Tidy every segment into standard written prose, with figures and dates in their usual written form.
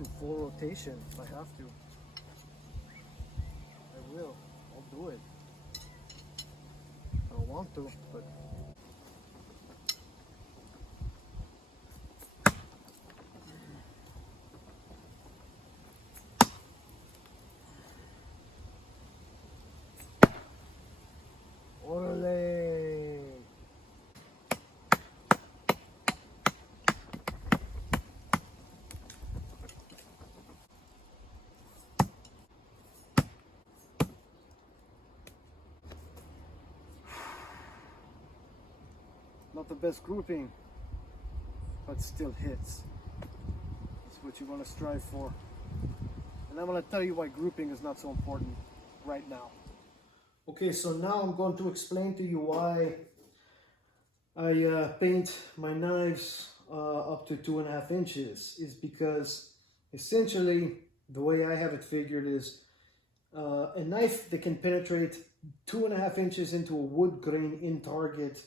do full rotation if I have to. I will. I'll do it. I don't want to, but Orale. Not the best grouping, but still hits. That's what you want to strive for. And I'm going to tell you why grouping is not so important right now. Okay, so now I'm going to explain to you why I paint my knives up to 2.5 inches. Is because essentially the way I have it figured is a knife that can penetrate 2.5 inches into a wood grain in target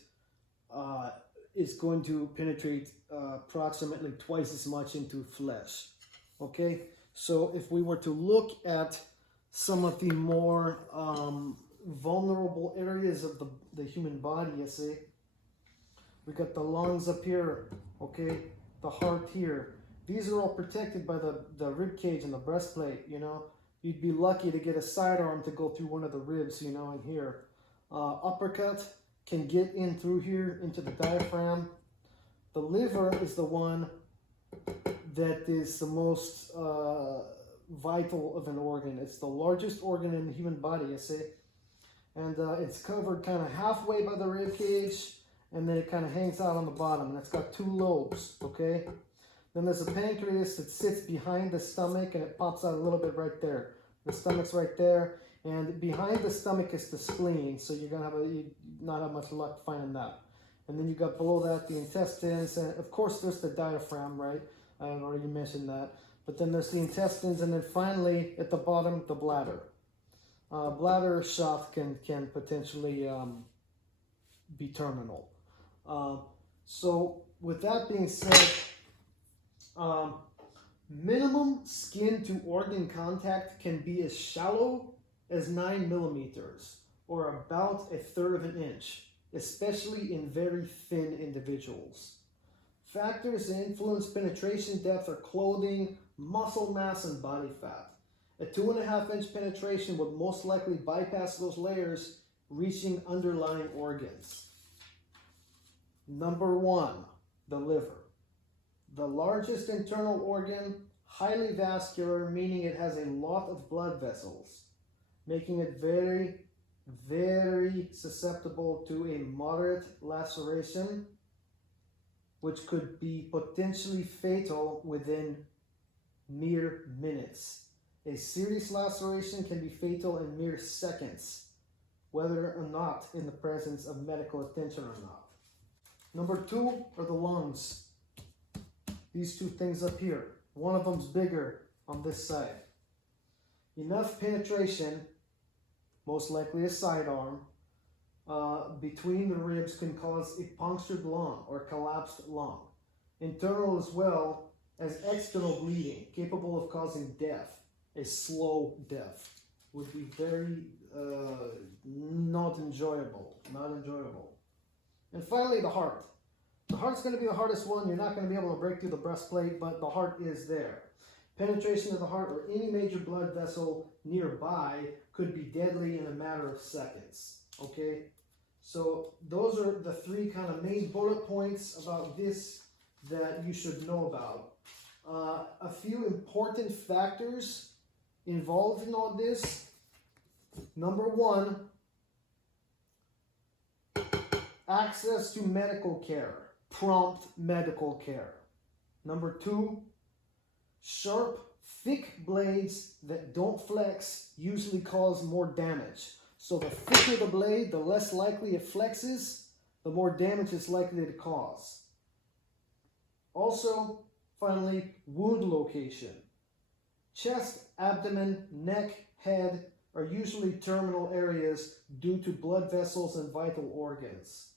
is going to penetrate approximately twice as much into flesh. Okay, so if we were to look at some of the more vulnerable areas of the human body, you see, we got the lungs up here, okay, the heart here. These are all protected by the rib cage and the breastplate, you know. You'd be lucky to get a sidearm to go through one of the ribs, you know, in here. Uppercut can get in through here into the diaphragm. The liver is the one that is the most vital of an organ. It's the largest organ in the human body, you see. And it's covered kind of halfway by the rib cage, and then it kind of hangs out on the bottom, and it's got 2 lobes, okay? Then there's a pancreas that sits behind the stomach, and it pops out a little bit right there. The stomach's right there, and behind the stomach is the spleen, so you're gonna have not have much luck finding that. And then you got below that the intestines, and of course there's the diaphragm, right? I already mentioned that. But then there's the intestines, and then finally at the bottom, the bladder. Bladder shot can potentially be terminal. So with that being said, minimum skin to organ contact can be as shallow as 9 millimeters, or about 1/3 of an inch, especially in very thin individuals. Factors that influence penetration depth are clothing, muscle mass, and body fat. A 2.5-inch penetration would most likely bypass those layers, reaching underlying organs. Number 1, the liver. The largest internal organ, highly vascular, meaning it has a lot of blood vessels, making it very, very susceptible to a moderate laceration, which could be potentially fatal within mere minutes. A serious laceration can be fatal in mere seconds, whether or not in the presence of medical attention or not. Number 2 are the lungs. These 2 things up here. One of them's bigger on this side. Enough penetration, most likely a sidearm, between the ribs can cause a punctured lung or collapsed lung. Internal as well as external bleeding, capable of causing death. A slow death would be very not enjoyable. And finally, the heart. The heart's going to be the hardest one. You're not going to be able to break through the breastplate, but the heart is there. Penetration of the heart or any major blood vessel nearby could be deadly in a matter of seconds. Okay? So those are the 3 kind of main bullet points about this that you should know about. A few important factors involved in all this. Number 1, access to medical care. Prompt medical care. Number 2, sharp, thick blades that don't flex usually cause more damage. So the thicker the blade, the less likely it flexes, the more damage it's likely to cause. Also, finally, wound location. Chest, abdomen, neck, head are usually terminal areas due to blood vessels and vital organs.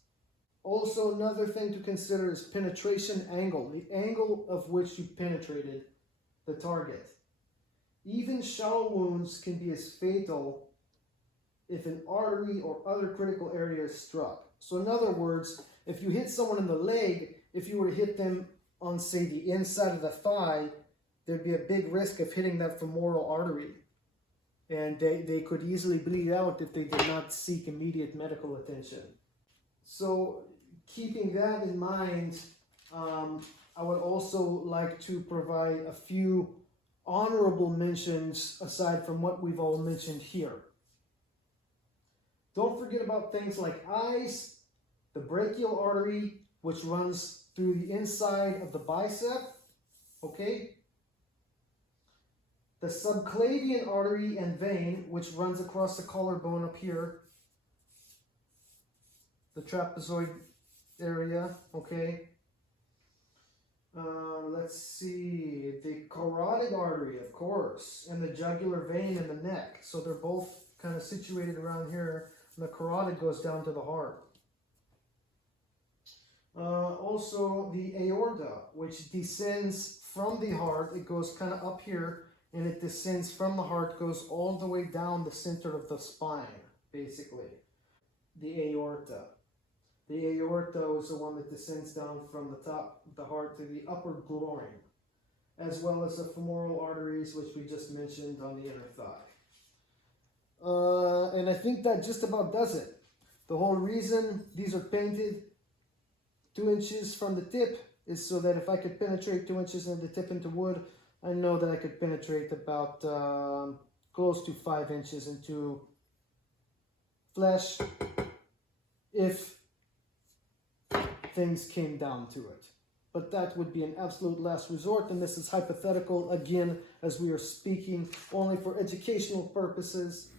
Also, another thing to consider is penetration angle, the angle of which you penetrated the target. Even shallow wounds can be as fatal if an artery or other critical area is struck. So in other words, if you hit someone in the leg, if you were to hit them on, say, the inside of the thigh, there'd be a big risk of hitting that femoral artery. And they could easily bleed out if they did not seek immediate medical attention. So keeping that in mind, I would also like to provide a few honorable mentions aside from what we've all mentioned here. Don't forget about things like eyes, the brachial artery, which runs through the inside of the bicep, okay? The subclavian artery and vein, which runs across the collarbone up here, the trapezoid area, okay? Let's see, the carotid artery, of course, and the jugular vein in the neck. So they're both kind of situated around here, and the carotid goes down to the heart. Also the aorta, which descends from the heart. It goes kind of up here, and it descends from the heart, goes all the way down the center of the spine, basically. The aorta. The aorta is the one that descends down from the top of the heart to the upper groin, as well as the femoral arteries, which we just mentioned on the inner thigh. And I think that just about does it. The whole reason these are painted 2 inches from the tip is so that if I could penetrate 2 inches of the tip into wood, I know that I could penetrate about close to 5 inches into flesh if things came down to it. But that would be an absolute last resort, and this is hypothetical again, as we are speaking only for educational purposes.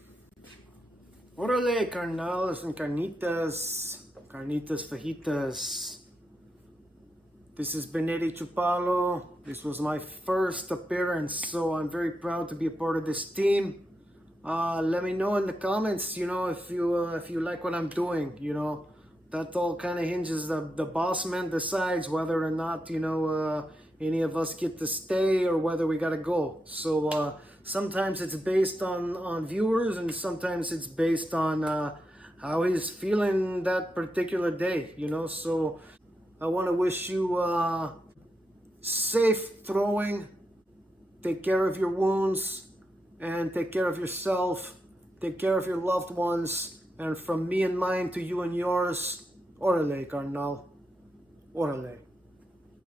Orale, carnales and carnitas, carnitas fajitas. This is Benedi Chupalo. This was my first appearance, so I'm very proud to be a part of this team. Let me know in the comments, if you like what I'm doing, That all kind of hinges, the boss man decides whether or not, any of us get to stay or whether we gotta go. So sometimes it's based on viewers, and sometimes it's based on how he's feeling that particular day, So I want to wish you safe throwing, take care of your wounds, and take care of yourself, take care of your loved ones. And from me and mine to you and yours, orale, carnal, orale.